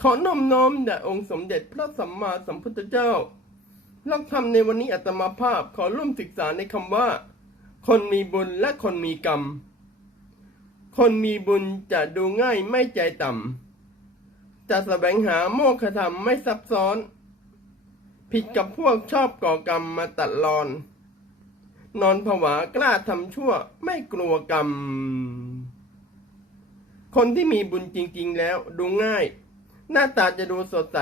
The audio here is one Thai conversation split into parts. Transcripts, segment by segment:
ขอนอมน้อมแด่องค์สมเด็จพระสัมมาสัมพุทธเจ้าหลักธรรมในวันนี้อาตมาภาพขอร่วมศึกษาในคำว่า คนมีบุญและคนมีกรรม คนมีบุญจะดูง่ายไม่ใจต่ำจะแสวงหาโมฆะธรรมไม่ซับซ้อน ผิดกับพวกชอบก่อกรรมมาตัดรอน นอนผวากล้าทำชั่วไม่กลัวกรรม คนที่มีบุญจริง ๆ แล้วดูง่าย หน้าตาจะดูสดใส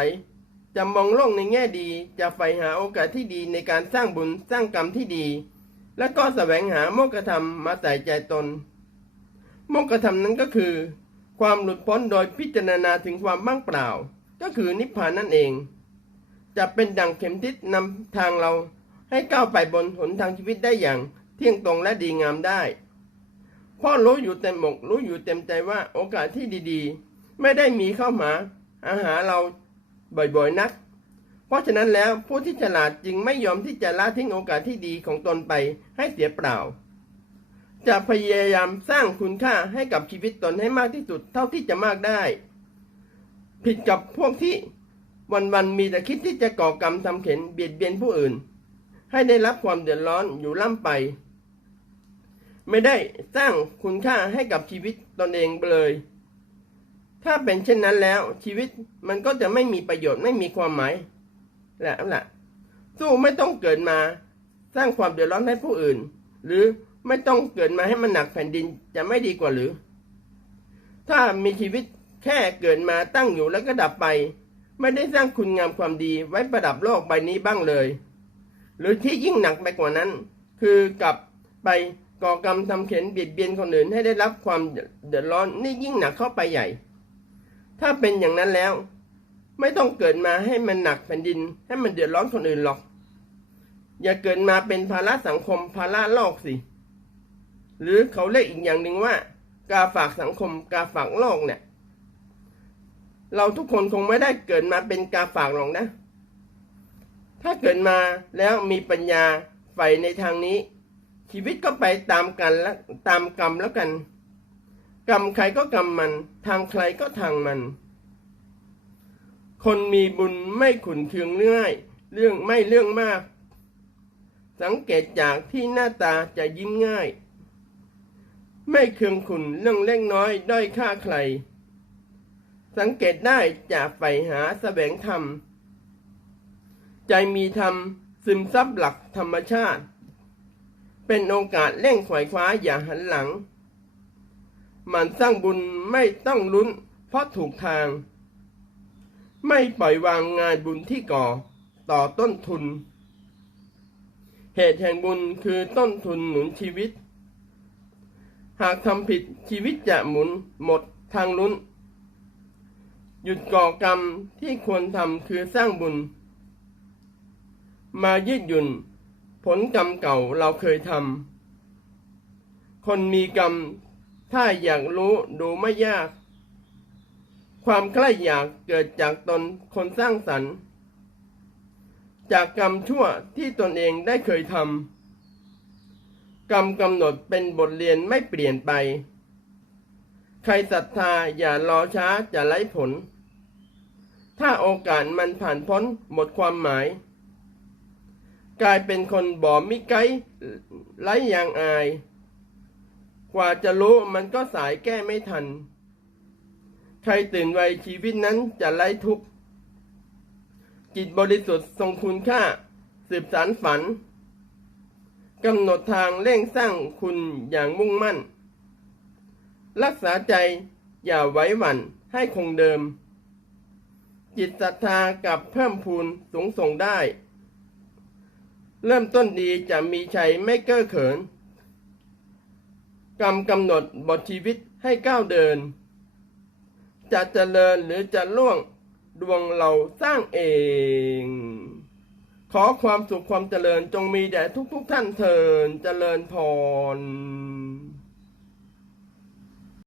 จะมองโลกในแง่ดี จะใฝ่หาโอกาสที่ดีในการสร้างบุญสร้างกรรมที่ดี และก็แสวงหาโมกธรรมมาใส่ใจตน โมกธรรมนั้นก็คือ ความหลุดพ้นโดยพิจารณาถึงความว่างเปล่า ก็คือนิพพานนั่นเอง จะเป็นดังเข็มทิศนำทางเราให้ก้าวไปบนหนทางชีวิตได้อย่างเที่ยงตรงและดีงามได้เพราะรู้อยู่เต็มอกรู้อยู่เต็มใจว่าโอกาสที่ดีๆ ไม่ได้มีเข้ามา อาหารเราบ่อยๆนัก เพราะฉะนั้นแล้วผู้ที่ฉลาดจึงไม่ยอมที่จะละทิ้งโอกาสที่ดีของตนไปให้เสียเปล่า จะพยายามสร้างคุณค่าให้กับชีวิตตนให้มากที่สุดเท่าที่จะมากได้ ผิดกับพวกที่วันๆมีแต่คิดที่จะก่อกรรมทำเข็นเบียดเบียนผู้อื่น ให้ได้รับความเดือดร้อนอยู่ล่ำไป ไม่ได้สร้างคุณค่าให้กับชีวิตตนเองเลย ถ้าเป็นเช่นนั้นแล้ว ชีวิตมันก็จะไม่มีประโยชน์ไม่มีความหมายแหละละสู้ไม่ต้องเกิดมา สร้างความเดือดร้อนให้ผู้อื่น หรือไม่ต้องเกิดมาให้มันหนักแผ่นดินจะไม่ดีกว่าหรือ ถ้ามีชีวิตแค่เกิดมาตั้งอยู่แล้วก็ดับไป ไม่ได้สร้างคุณงามความดีไว้ประดับโลกใบนี้บ้างเลย หรือที่ยิ่งหนักไปกว่านั้น คือกลับไปก่อกรรมทำเข็นเบียดเบียนคนอื่นให้ได้รับความเดือดร้อนนี่ยิ่งหนักเข้าไปใหญ่ ถ้าเป็นอย่างนั้นแล้ว ไม่ต้องเกิดมาให้มันหนักแผ่นดิน ให้มันเดือดร้อนคนอื่นหรอก อย่าเกิดมาเป็นภาระสังคมภาระโลกสิ หรือเขาเรียกอีกอย่างหนึ่งว่า กาฝากสังคม กาฝากโลกเนี่ย เราทุกคนคงไม่ได้เกิดมาเป็นกาฝากหรอกนะ ถ้าเกิดมาแล้วมีปัญญาใฝ่ในทางนี้ ชีวิตก็ไปตามกันและตามกรรมแล้วกัน กรรมใครก็กรรมมัน ทางใครก็ทางมัน คนมีบุญไม่ขุนเคืองเรื่อย เรื่องไม่เรื่องมาก สังเกตจากที่หน้าตาจะยิ้มง่าย ไม่เคืองขุนเรื่องเล็กน้อยด้อยค่าใคร สังเกตได้จากใฝ่หาแสวงธรรม ใจมีธรรมซึมซับหลักธรรมชาติ เป็นโอกาสเร่งขวายคว้าอย่าหันหลัง มันสร้างบุญไม่ต้องลุ้น เพราะถูกทาง ไม่ปล่อยวางงานบุญที่ก่อต่อต้นทุน เหตุแห่งบุญคือต้นทุนหนุนชีวิต หากทำผิดชีวิตจะหมุนหมดทางลุ้น หยุดก่อกรรมที่ควรทำคือสร้างบุญ มายืดหยุ่น ผลกรรมเก่าเราเคยทำคนมีกรรม ถ้าอยากรู้ดูไม่ยาก ความใคร่อยากเกิดจากตนคนสร้างสรรค์ จากกรรมชั่วที่ตนเองได้เคยทำกรรมกำหนดเป็นบทเรียนไม่เปลี่ยนไป ใครศรัทธาอย่ารอช้าจะไร้ผล ถ้าโอกาสมันผ่านพ้นหมดความหมาย กลายเป็นคนบ่มิไกไร้ยางอาย กว่าจะรู้มันก็สายแก้ไม่ทัน ใครตื่นไวชีวิตนั้นจะไร้ทุกข์จิตบริสุทธิ์ทรงคุณค่า สืบสารฝันกำหนดทางเร่งสร้างคุณอย่างมุ่งมั่น รักษาใจอย่าไว้หวั่นให้คงเดิม จิตศรัทธากับเพิ่มพูนสูงส่งได้ เริ่มต้นดีจะมีชัยไม่เก้อเขิน กรรมกำหนดบทชีวิตให้ก้าวเดิน จะเจริญหรือจะล่วงดวงเราสร้างเอง ขอความสุขความเจริญจงมีแด่ทุกๆทท่านเถินเจริญพร